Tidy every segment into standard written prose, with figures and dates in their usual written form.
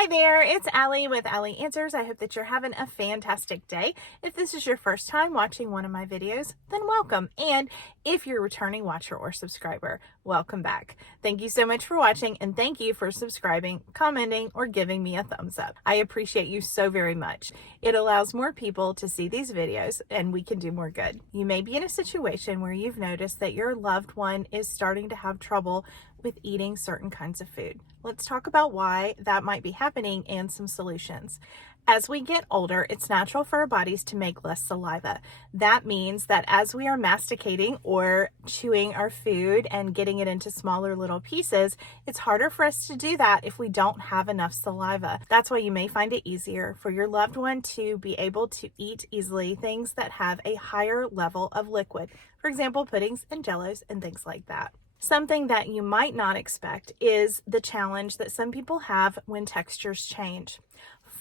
Hi there, it's Allie with Allie Answers. I hope that you're having a fantastic day. If this is your first time watching one of my videos, then welcome. And if you're a returning watcher or subscriber, welcome back. Thank you so much for watching, and thank you for subscribing, commenting, or giving me a thumbs up. I appreciate you so very much. It allows more people to see these videos and we can do more good. You may be in a situation where you've noticed that your loved one is starting to have trouble with eating certain kinds of food. Let's talk about why that might be happening and some solutions. As we get older, it's natural for our bodies to make less saliva. That means that as we are masticating or chewing our food and getting it into smaller little pieces, it's harder for us to do that if we don't have enough saliva. That's why you may find it easier for your loved one to be able to eat easily things that have a higher level of liquid. For example, puddings and jellos and things like that. Something that you might not expect is the challenge that some people have when textures change.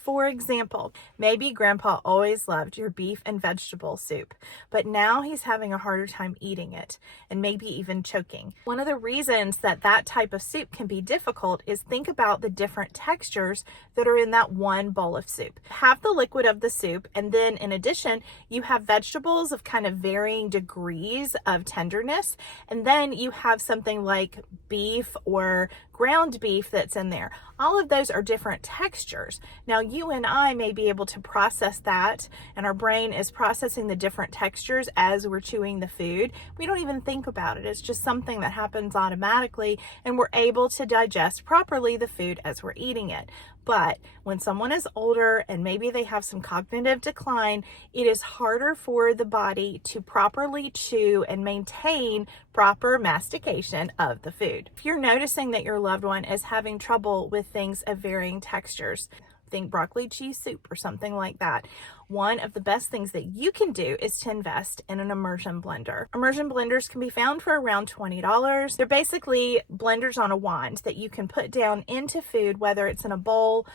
For example, maybe Grandpa always loved your beef and vegetable soup, but now he's having a harder time eating it and maybe even choking. One of the reasons that that type of soup can be difficult is think about the different textures that are in that one bowl of soup. Have the liquid of the soup, and then in addition, you have vegetables of kind of varying degrees of tenderness, and then you have something like beef or ground beef that's in there. All of those are different textures. Now, you and I may be able to process that, and our brain is processing the different textures as we're chewing the food. We don't even think about it. It's just something that happens automatically, and we're able to digest properly the food as we're eating it. But when someone is older and maybe they have some cognitive decline, it is harder for the body to properly chew and maintain proper mastication of the food. If you're noticing that your loved one is having trouble with things of varying textures, think broccoli cheese soup or something like that, one of the best things that you can do is to invest in an immersion blender. Immersion blenders can be found for around $20. They're basically blenders on a wand that you can put down into food, whether it's in a bowl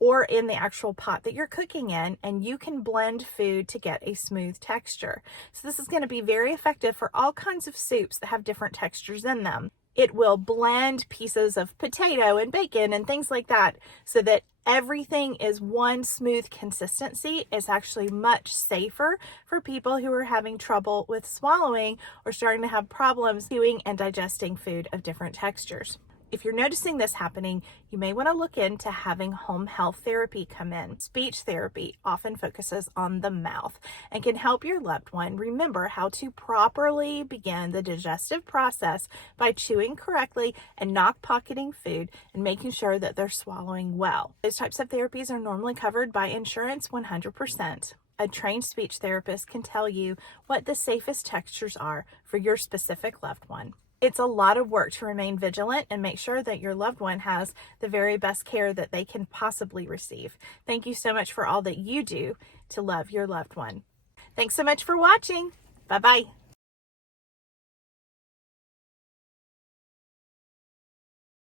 or in the actual pot that you're cooking in, and you can blend food to get a smooth texture. So this is going to be very effective for all kinds of soups that have different textures in them. It will blend pieces of potato and bacon and things like that so that everything is one smooth consistency. It's actually much safer for people who are having trouble with swallowing or starting to have problems chewing and digesting food of different textures. If you're noticing this happening, you may want to look into having home health therapy come in. Speech therapy often focuses on the mouth and can help your loved one remember how to properly begin the digestive process by chewing correctly and not pocketing food and making sure that they're swallowing well. Those types of therapies are normally covered by insurance 100%. A trained speech therapist can tell you what the safest textures are for your specific loved one. It's a lot of work to remain vigilant and make sure that your loved one has the very best care that they can possibly receive. Thank you so much for all that you do to love your loved one. Thanks so much for watching. Bye-bye.